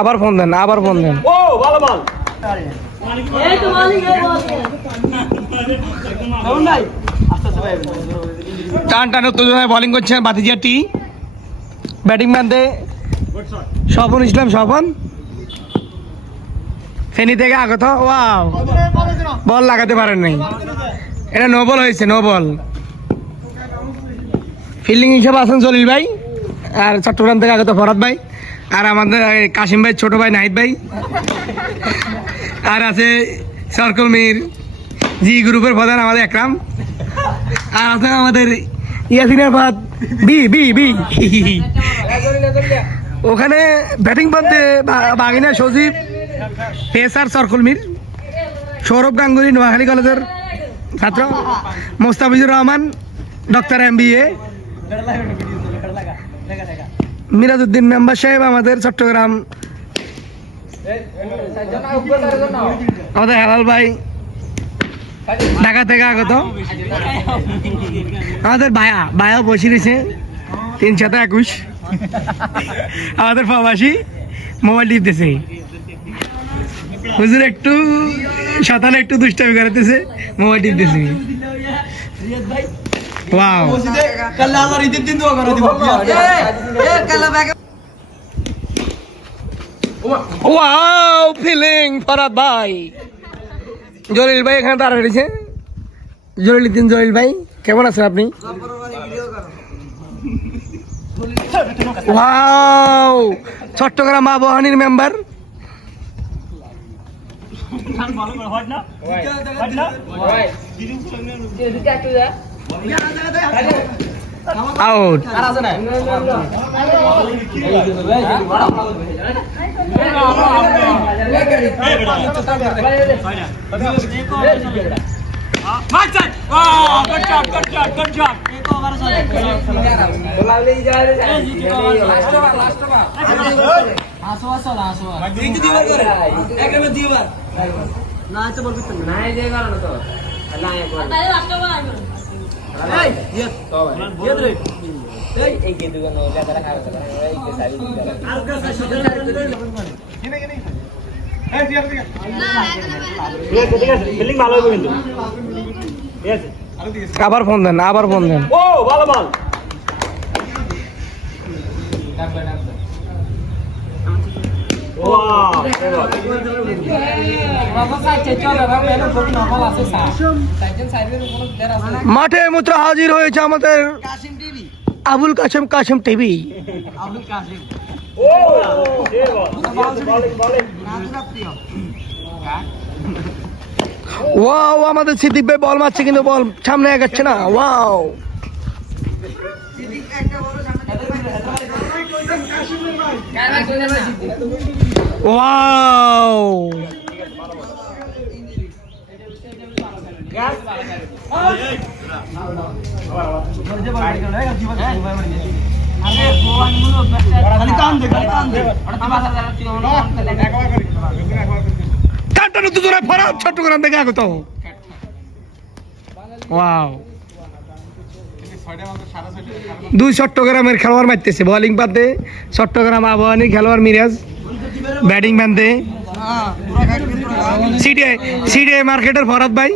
আবার ফোন দেন আবার ফোন দেন। ও ভালো বল টান টান উত্তেজনায় বোলিং করছেন বাতিজিয়া টি। ব্যাটিং ম্যানতে স্বপন ইসলাম স্বপন। ফেনি থেকে আগত ওয়াও বল লাগাতে পারেন নাই। এটা নো বল হয়েছে নো বল ফিল্ডিং হিসেবে আছেন জলিল ভাই, আর চট্টগ্রাম থেকে আগত ফরাদ ভাই, আর আমাদের কাশিম ভাই, ছোট ভাই, নাহিদ ভাই, আর আছে সরকল মির, জি গ্রুপের প্রধান আমাদের একরাম, আর আছে আমাদের ইয়াসিনের বাদ বি বি বি। ওখানে ব্যাটিং পানতে বাগিনা সজীব পেসার সরকুল মির, সৌরভ গাঙ্গুলি, নোয়াখালী কলেজের ছাত্র, Mustafizur Rahman, doctor M B A Mirajuddin member সাহেব আমাদের চট্টগ্রাম আমাদের হেলাল ভাই ঢাকা থেকে আগত আমাদের বায়া বায়া বসে রয়েছে তিন সাথে একুশ আমাদের প্রবাসী মোবাইল টিপতেছে হুজুর একটু সাতানে একটু দুষ্টামি করাতেছে মোবাইল টিপতেছে ওয়াও কাল্লা আল্লাহর ঈদের দিন দোয়া করে দিব ওয়াও ফিলিং ফরাদ ভাই জলিল ভাই এখানে দাঁড়া রয়েছে জলিল উদ্দিন জলিল ভাই কেমন আছেন আপনি ওয়াও চট্টগ্রাম আবহানির মেম্বার আউট হবে কিন্তু ঠিক আছে আবার ফোন দেন আবার ফোন দেন ও ভালো বল মাঠে মূত্র হাজির হয়েছে আমাদের আবুল কাসেম কাসেম টিভি। ওয়াও, আমাদের সিদ্দিক ভাই বল মারছে কিন্তু বল সামনে এগাচ্ছে না। ওয়াও। ওয়াও কাটানো তো দূরে ফরাত চট্টগ্রাম থেকে আগত। ওয়াও দুই চট্টগ্রামের খেলোয়াড় মারতেছে। বোলিং পাতে চট্টগ্রাম আবহানী খেলোয়াড় মিরাজ। ব্যাটিং বানতে সিডিআই সিডিআই মার্কেটের ভরত ভাই।